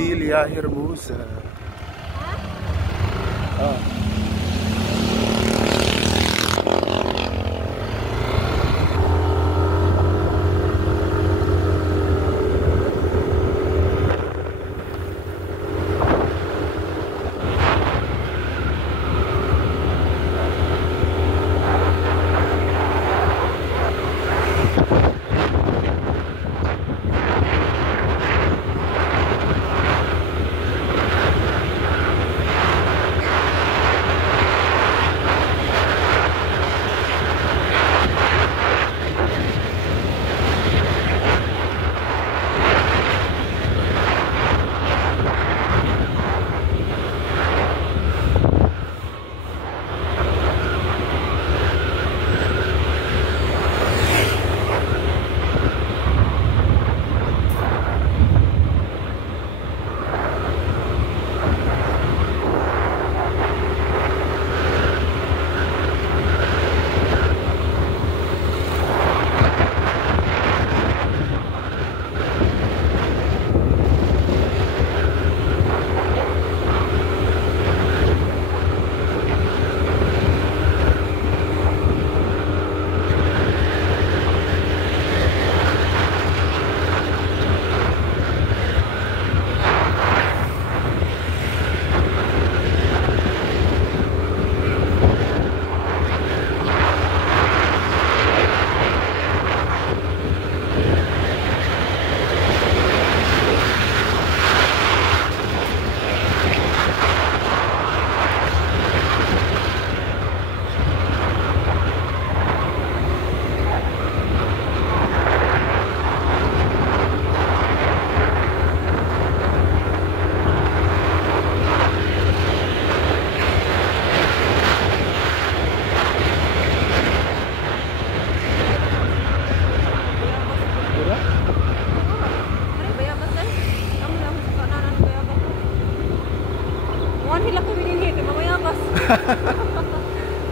Villa Hermosa.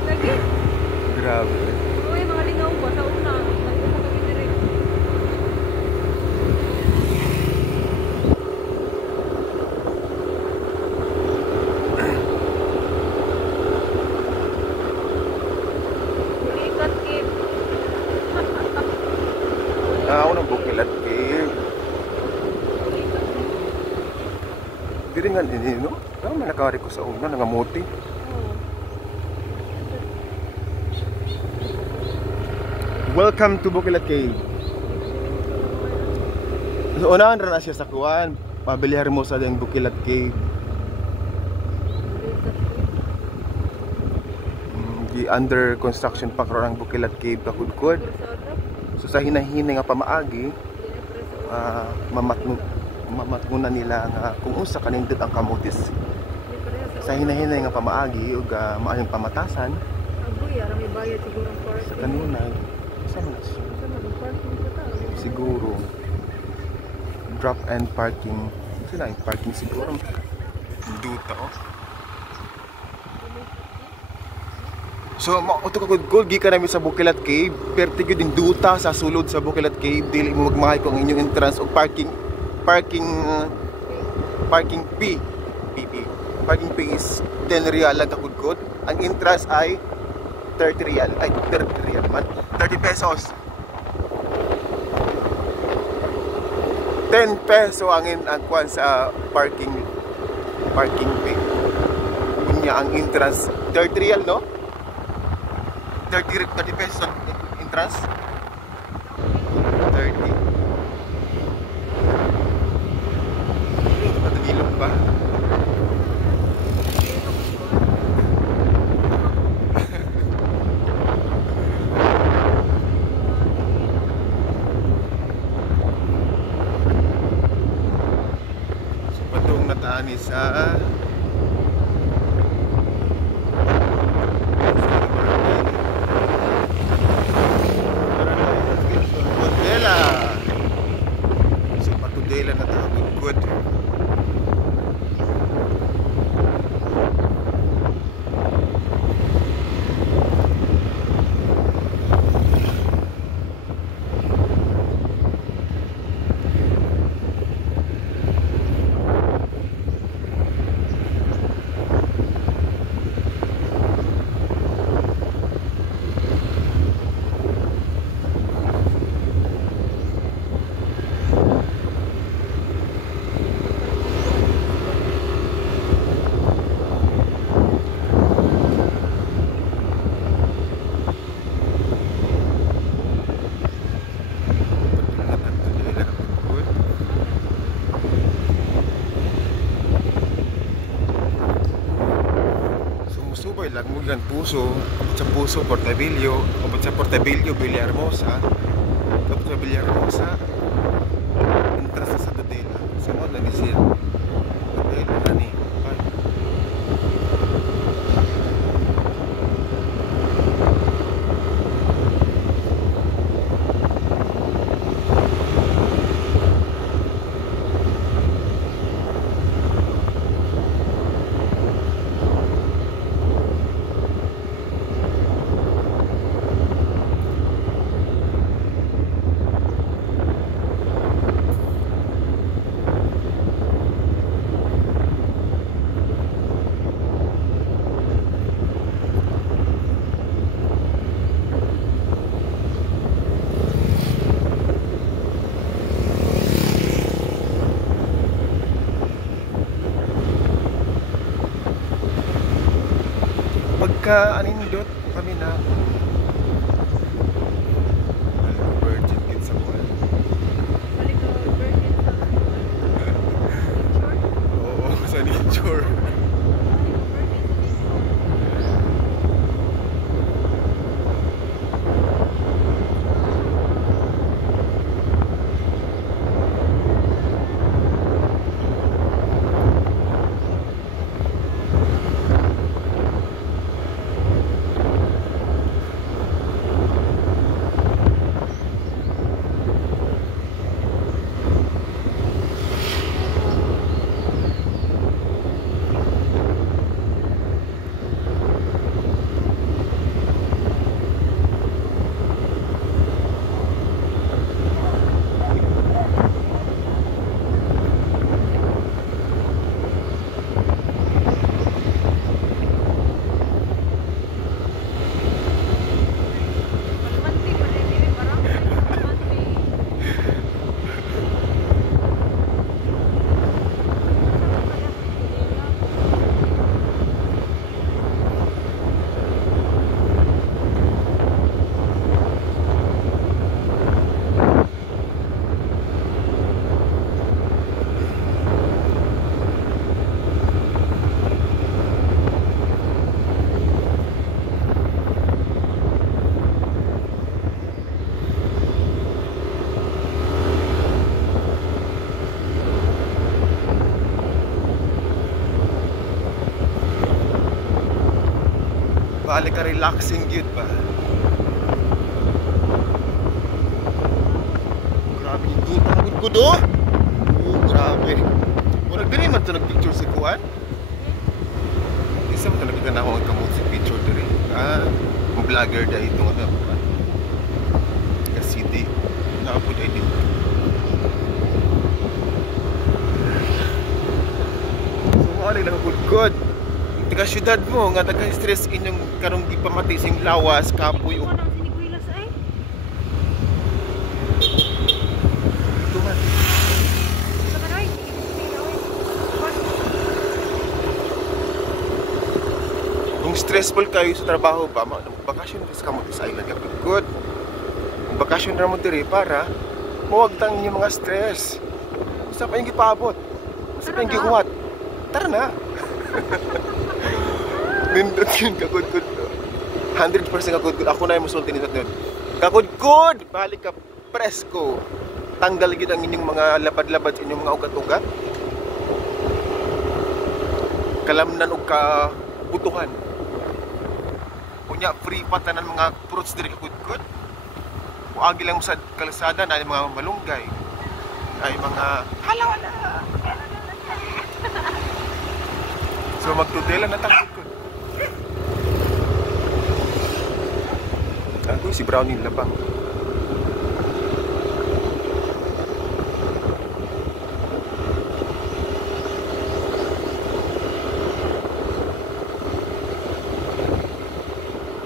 Lagi. Grabe. Uy, mga lingaw ba sa una? Nagpunta kami dire. Bulikat Cave. Ako ng Bukilat Cave. Di rin nga din, no? May nakari ko sa una, nangamuti. Welcome to Bukilat Cave. So, unahan rin na siya sa kuwan. Pabili Hermosa din Bukilat Cave. Di under construction pa karon ang Bukilat Cave kakudkod. So sa hinahinay nga pamaagi, mamatngunan nila nga kung unsa kanindot ang kamutis. Sa hinahinay nga pamaagi ug maayong pamatasan. Agoy, ara may bayad siguro ang parking. Sa kanunay, sama na siya. Siguro drop and parking. Sila yung parking siguro. Duta oh. So mauto ka gud gi ka namin sa Bukilat Cave, perti gyud din duta sa sulod sa Bukilat Cave, dili mo magmahay ko ang inyong entrance o parking fee. Parking fee is 10 real lang kakudkod. Ang entrance ay 30 real. Ay 30 real man. 30 pesos. 10 peso ang kwan sa parking fee. Kunya ang entrance 30 real, no? 30 pesos ang entrance. 30. Patagilog pa. So patong nataan sa Dela na tawag good. lang mo yan Puso, abot sa Puso, Portabillo, abot sa Portabillo, Villahermosa, abot sa Villahermosa, entras sa Tudela. Sa mo na ni siya. Tudela na ni. Ay. Pagka anindot kami na Virgin Kids sa buwan. Balik ka, virgin sa short. Oo, sa nature. Kalmanti pa rin, hindi parang kalmanti. Balik ka relaxing yun ba? Grabe yung tutangod ko do. Oo, grabe. Murag din man ito nag-picture si Kuan. Isa mo talaga na ako magkamot si picture diri. Ang vlogger dahil ito nga ba? Kasi di nakapod ay din. So, mali lang good. Taga syudad mo nga taga-stress inyong karong di pa mati sing lawas kapoy Hindi o ko nang siniguilas ay. tuman. Sa karoy, Kung stressful kayo sa trabaho ba, bakasyon ka mo sa island ka good. Kung bakasyon ra mo diri para mawagtang inyong mga stress. Usa pa yung gipabot. Usa pa yung gihuwat. Tara na. Nindot yun, kakud-kud. 100% kakud-kud. Ako na yung musulti nito nun. Kakud-kud! Balik ka presko. Tanggal gid ang inyong mga lapad-lapad sa inyong mga ugat-ugat. Kalamnan o kabutuhan. Kunya, free patanan mga fruits diri kakud-kud. Kuagi lang sa kalasada na mga malunggay. Ay mga halaw na. So magtudela na tangkod. Ako si Brownie Labang.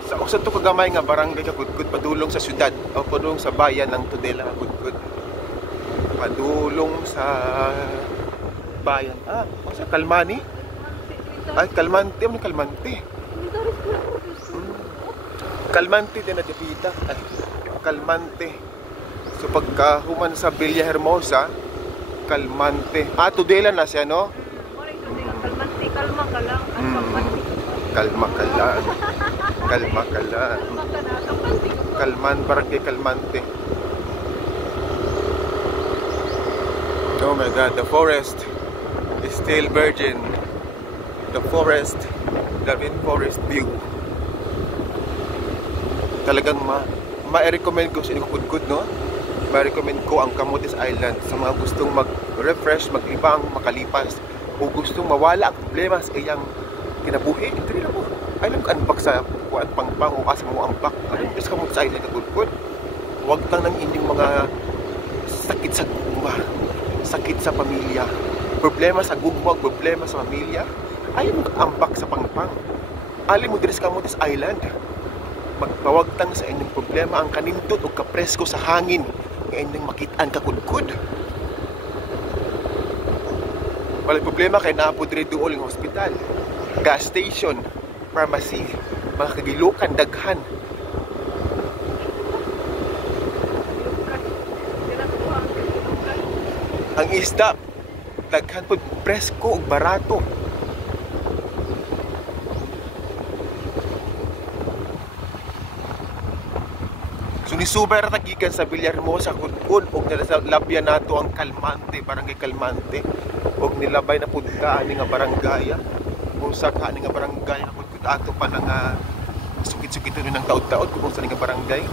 Sa usa to kagamay nga barangay kakudkod padulong sa syudad o padulong sa bayan ng Tudela kakudkod. Padulong sa bayan. Sa Kalmani? Ay, Kalmante. Ano Kalmante? Kalmante din na dipita. Kalmante. So pagka human sa Villahermosa, Kalmante. Tudela na siya, no? Kalmanti, kalma ka lang. At pagmanti. Kalma ka lang. Kalma ka lang. Kalma ka na. Kapanti ko. Kalman, barangay Kalmante. Oh my God, the forest is still virgin. The forest, the rainforest view. Talagang ma-recommend ko sa inyo kudkud, no? Ma-recommend ko ang Camotes Island sa mga gustong mag-refresh, maglibang, makalipas, o gustong mawala ang problema sa iyang kinabuhi. Dili na mo. Alam ka anbak sa kuan pangpang o asa mo ang bak. Alam mo sa Camotes Island na kudkud. Huwag lang ng inyong mga sakit sa gugma, sakit sa pamilya, problema sa gugma, problema sa pamilya. Ayaw mo ambak sa pangpang. Alim mo diri sa Camotes Island. Magpawagtang sa inyong problema ang kanindot o kapresko sa hangin nga inyong makitaan kakudkud. Walang problema kay naapod diri duol ng hospital, gas station, pharmacy, mga kagilukan, daghan. Ang isda, daghan po presko ug barato. So ni Suber tagikan sa Villarmosa kudkod og sa labyan nato ang Kalmante, barangay Kalmante. Og nilabay na pud ka ani nga barangay. Kung sa ka ani nga barangay na pud ato pa nga sukit-sukit ni ng taud-taud kung sa nga barangay.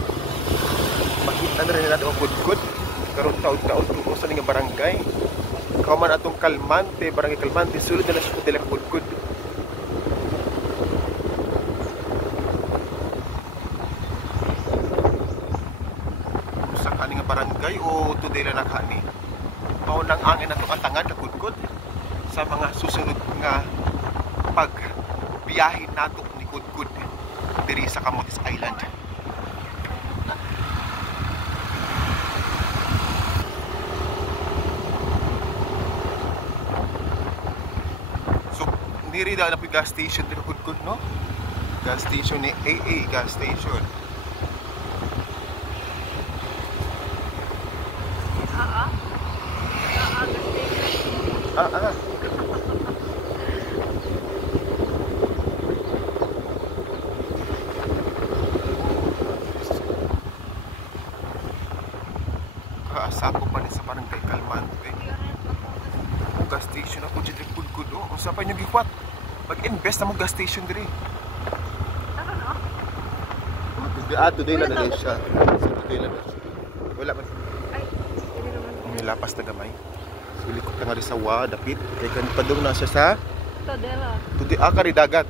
Makita na rin nato ang kudkod karon taud-taud kung sa nga barangay. Kauman atong Kalmante, barangay Kalmante, sulod na sa pudila kudkod. Barangay o today na nakani maunang angin na tumatangad na kudkod sa mga susunod nga pagbiyahin nato ni kudkod diri sa Camotes Island. So diri daw na po gas station diri kudkod, no? Gas station ni AA gas station. Kaasako pa rin sa barangay Kalmante. O gas station ako dyan yung kudkod. O, usa pa nyo gikwat. Mag-invest na mo gas station diri. Today lang na siya. Today lang na siya. Wala man. Nilapas na gamay. Sulikot na nga rin sa dapit. Kaya kanil pa doon na siya sa Todela. Kari dagat.